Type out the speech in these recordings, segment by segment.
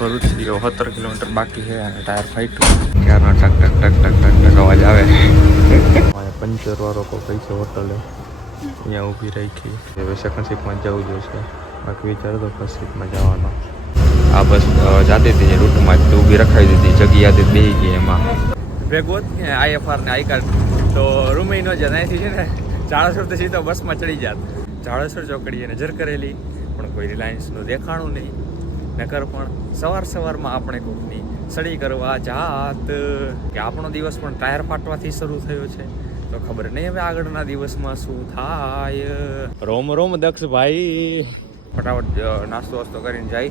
ભરૂચથી સત્તર કિલોમીટર બાકી છે અને ટાયર ફાઈટ ક્યારનો ટક ટક ટક ટક ટક ટક અવાજ આવે? મારે પંચર વાળો કોઈ કઈ છે હોટલે. અહીંયા ઊભી રાખી હવે સેકન્ડ સીટમાં જવું જોઈશે બાકી વિચાર તો ફર્સ્ટ સીટમાં જવાનો. આ બસ જાતી હતી રૂટમાં જ ઊભી રખાવી દીધી. જગ્યા હતી બેસી ગઈ એમાં. ભેગો જ ને આઈએફઆર ને આઈ કાર્ડ. તો રૂમે નો જ છે ને, જાડેશ્વરથી સીધો બસમાં ચડી જાત. જાડેશ્વર ચોકડી અને જર કરેલી, પણ કોઈ રિલાયન્સનું દેખાણું નહીં. નકર પણ સવાર સવારમાં આપણે કોકની સડી કરવા જાત. કે આપણો દિવસ પણ ટાયર ફાટવાથી શરૂ થયો છે. તો ખબર નહીં હવે આગળના દિવસમાં શું થાય. રોમ રોમ દક્ષભાઈ ફટાફટ અ, નાસ્તો વાસ્તો કરીને જાય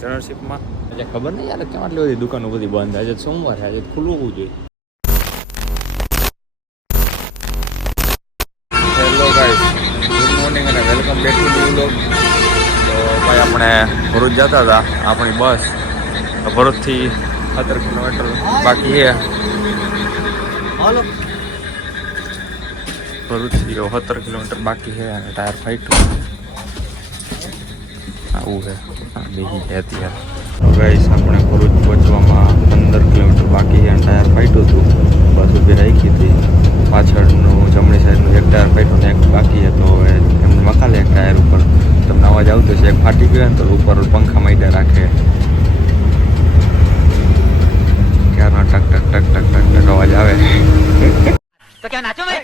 જનરલશીપમાં. એટલે ખબર નહીં યાર કેમ આટલી બધી દુકાનો બધી બંધ? આજે સોમવાર આજે ખુલ્લું હોવું જોઈએ. હેલો ગાઈસ ગુડ મોર્નિંગ અને welcome back to new vlog આપણે ભરૂચ જતા હતા આપણી બસ. ભરૂચથી સત્તર કિલોમીટર બાકી છે. ભરૂચથી સત્તર કિલોમીટર બાકી છે અને ટાયર ફાઈટ. આવું છે. બીજી છે અત્યારે. ગાઈસ આપણે ભરૂચ પહોંચવામાં પંદર કિલોમીટર બાકી છે અને ટાયર ફાઈટું હતું. બસ ઊભી રાખી હતી. એક ટાયર પેટું ને એક બાકી હતો એમને મખાલે એક ટાયર ઉપર. તમને અવાજ આવતો છે એક ફાટી ગયો ને તો ઉપર પંખા માઈટા રાખે. ક્યારનો ટક ટક ટક ટક ટક ટક અવાજ આવે. તો ક્યાં નાચો મેં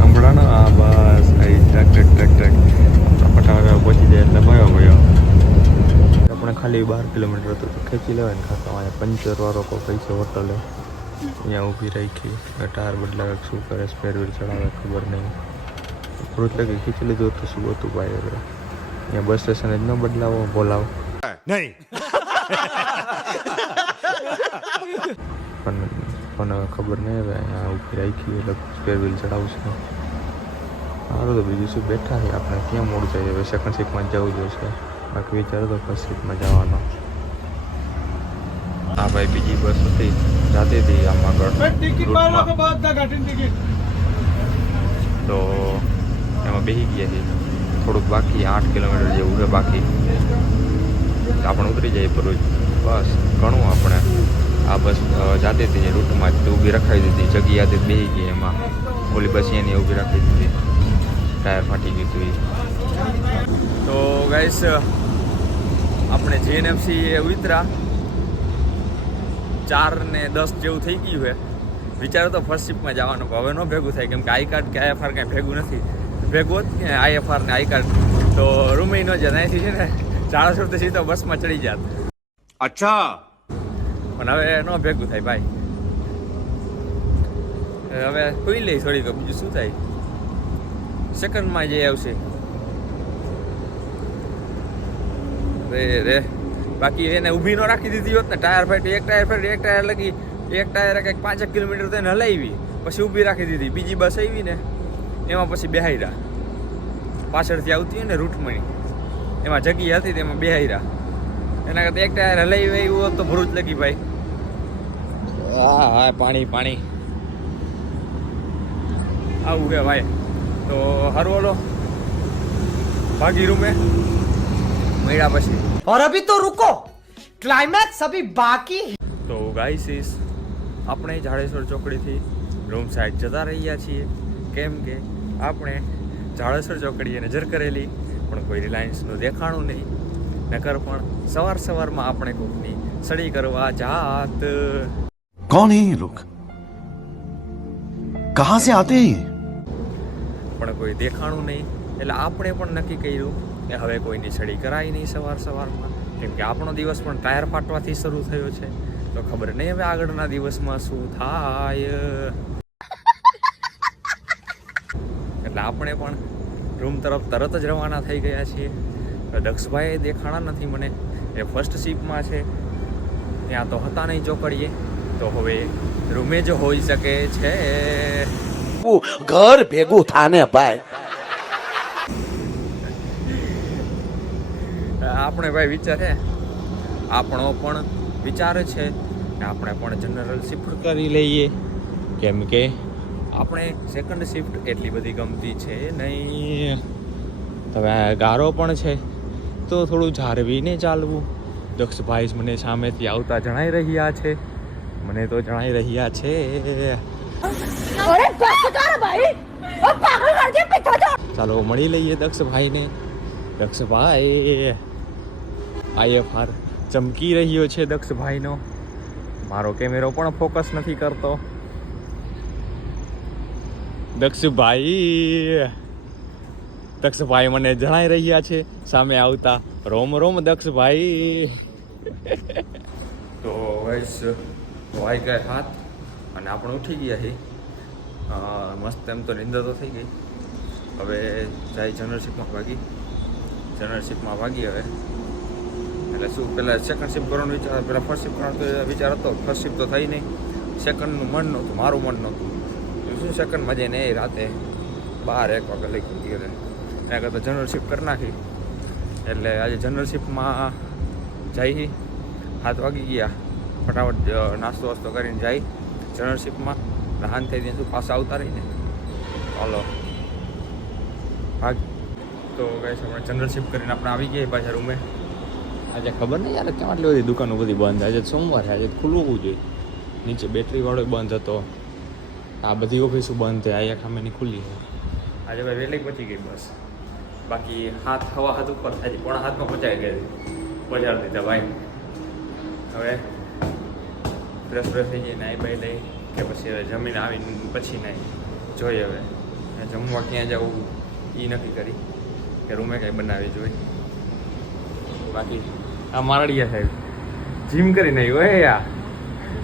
હમણાં ના બસ અહીં ટક ટક ટક ટક. ફટાફટ પહોંચી જાય એટલે ભયો ભયો. આપણે ખાલી બાર કિલોમીટર હતું તો ખેંચી લેવાય ને ખાતા અહીંયા પંચર વાળો કોઈ છે હોટલે. અહીંયા ઊભી રાખી ટાયર બદલાવે શું કરે સ્પેર વ્હીલ ચડાવે ખબર નહીં. ભરૂચ લગી ખીચી લીધું તો શું હતું ભાઈ હવે? અહીંયા બસ સ્ટેશન જ ન બદલાવો બોલાવો. નહીં. પણ પણ ખબર નહીં હવે અહીંયા ઊભી રાખી એટલે સ્પેર વ્હીલ ચડાવશે સારું તો બીજું શું બેઠા છે આપણે ક્યાં મોડ જાય હવે સેકન્ડ સીટમાં જવું જોઈશે બાકી વિચાર તો ફર્સ્ટ સીટમાં જવાનો. હા ભાઈ બીજી બસ હતી જાતી હતી આમ આગળ. તો એમાં બેસી ગયા છીએ. થોડુંક બાકી આઠ કિલોમીટર જેવું છે બાકી. આપણે ઉતરી જઈએ ભરૂચ. બસ ઘણું આપણે આ બસ જાતી હતી રૂટમાં જ ઊભી રખાવી દીધી. જગ્યા તે બેસી ગઈ એમાં. ઓલી બસ એની ઊભી રાખી દીધી. ટાયર ફાટી ગયું હતું તો ગાઈસ આપણે જીએનએફસી ઉતરા ચાર ને દસ જેવું થઈ ગયું છે. વિચારો તો ફર્સ્ટ શિપમાં જવાનું હવે ન ભેગું થાય કેમ કે આઈ કાર્ડ કે આઈએફઆર કાંઈ ભેગું નથી. ભેગું જ ને આઈએફઆર ને આઈ કાર્ડ તો રૂમે ન જતા અહીંથી છે ને ચારસો રૂપિયા સીધો બસમાં ચડી જાત. અચ્છા. પણ હવે ન ભેગું થાય ભાઈ. હવે કોઈ લઈ થોડીક બીજું શું થાય? સેકન્ડમાં જે આવશે. રે રે. બાકી એને ઊભી ન રાખી દીધી હોત ને, ટાયર ફાટી, એક ટાયર ફાટી, એક ટાયર લગી, એક ટાયર કંઈક પાંચેક કિલોમીટર એને હલાવી, પછી ઊભી રાખી દીધી. બીજી બસ આવી ને, એમાં પછી બેહાયરા. પાછળથી આવતી હોય ને રૂટમણી, એમાં જગ્યા હતી તેમાં બેહાયરા. એના કરતાં એક ટાયર હલાવી આવ્યું હોત તો ભરૂચ લગી ભાઈ. હા હા, પાણી પાણી. આવું છે ભાઈ. તો હારું ઓલો ભાગી રૂમે, મળ્યા પછી. और अभी तो रुको क्लाइमैक्स अभी बाकी है તો ગાઈસીસ આપણે જાડેશ્વર ચોકડીથી રૂમ સાઈડ જતા રહ્યા છીએ કેમ કે આપણે જાડેશ્વર ચોકડીએ નજર કરેલી પણ કોઈ રિલાયન્સનું દેખાણું નહીં નકર પણ સવાર સવારમાં આપણે કોકની સડી કરવા જાત कौन है ये लोग कहां से आते हैं ये પણ કોઈ દેખાણું નહીં એટલે આપણે પણ નક્કી કર્યું કે હવે કોઈની સડી કરાય નહીં સવાર સવારમાં. કેમ કે આપણો દિવસ પણ ટાયર ફાટવાથી શરૂ થયો છે. તો ખબર નહીં હવે આગળના દિવસમાં શું થાય. એટલે આપણે પણ રૂમ તરફ તરત જ રવાના થઈ ગયા છીએ. દક્ષભાઈ દેખાણા નથી મને. એ ફર્સ્ટ શીપમાં છે. ત્યાં તો હતા નહીં ચોકડીએ. તો હવે રૂમે જ હોઈ શકે છે. ઘર ભેગું થાને ભાઈ. આપણે ભાઈ વિચારે આપણો પણ વિચાર છે ને આપણે પણ જનરલ શિફ્ટ કરી લઈએ. કેમ કે આપણે સેકન્ડ શિફ્ટ એટલી બધી ગમતી છે નહીં. તમે ગારો પણ છે તો થોડું જાળવીને ચાલવું. દક્ષભાઈ મને સામેથી આવતા જણાઈ રહ્યા છે. મને તો જણાઈ રહ્યા છે. ચાલો મળી લઈએ દક્ષભાઈને દક્ષભાઈ આઈએફઆર ચમકી રહ્યો છે દક્ષભાઈનો. મારો કેમેરો પણ ફોકસ નથી કરતો. દક્ષભાઈ દક્ષભાઈ મને જણાઈ રહ્યા છે, સામે આવતા રોમ રોમ દક્ષભાઈ. તો વૈસ વાઈ ગયા હાથ અને આપણે ઉઠી ગયા છે મસ્ત એમ તો નિંદર તો થઈ ગઈ. હવે જાય જનરલશીપમાં ભાગી. જનરલશીપમાં ભાગી હવે. એટલે શું? પહેલાં સેકન્ડ શિફ્ટ કરવાનો વિચાર પહેલાં ફર્સ્ટ શિફ્ટ કરવાનો વિચાર હતો. ફર્સ્ટ શિફ્ટ તો થઈ નહીં. સેકન્ડનું મન નહોતું, મારું મન નહોતું. શું સેકન્ડ મજા ને એ રાતે બાર એક વાગે લઈ ગઈ એટલે એના કરતાં જનરલ શિફ્ટ કરી નાખી. એટલે આજે જનરલ શિફ્ટમાં જઈ. હાથ વાગી ગયા. ફટાફટ નાસ્તો વાસ્તો કરીને જાય જનરલ શિફ્ટમાં રાહન થઈ ત્યાં શું પાછા આવતા રહીને? ચાલો ભાગ. તો કઈ આપણે જનરલ શિફ્ટ કરીને આપણે આવી ગયા પાછા રૂમે આજે ખબર નહીં યાર કેમ આટલી બધી દુકાનો બધી બંધ? આજે સોમવાર આજે તો ખુલવું જોઈએ. નીચે બેટરીવાળો બંધ હતો. આ બધી ઓફિસો બંધ છે આયા ખામેની ખુલ્લી આજે ભાઈ વહેલી પહોંચી ગઈ બસ. બાકી હાથ, હવા હાથ ઉપર થાય પણ હાથમાં પહોંચાઈ ગઈ પહોંચાડી દીધા ભાઈ. હવે ફ્રેશ ફ્રેશ થઈ જઈએ નાઈ બાઈ લઈ, કે પછી હવે જમીને આવીને પછી નાઈ. જોઈએ હવે. જમવા ક્યાં જવું એ નક્કી કરી, કે રૂમે કંઈ બનાવી જોઈએ. બાકી આ મારડિયા સાહેબ જીમ કરી નહીં હોય યા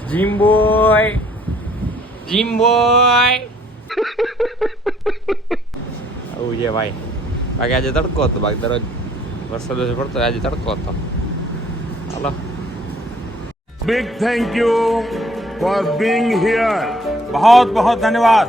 જીમ બોય જીમ બોય આવું છે ભાઈ બાકી આજે તડકો હતો બાકી દરરોજ વરસાદ જ પડતો આજે તડકો હતો હાલો Big thank you for being here. बहुत बहुत धन्यवाद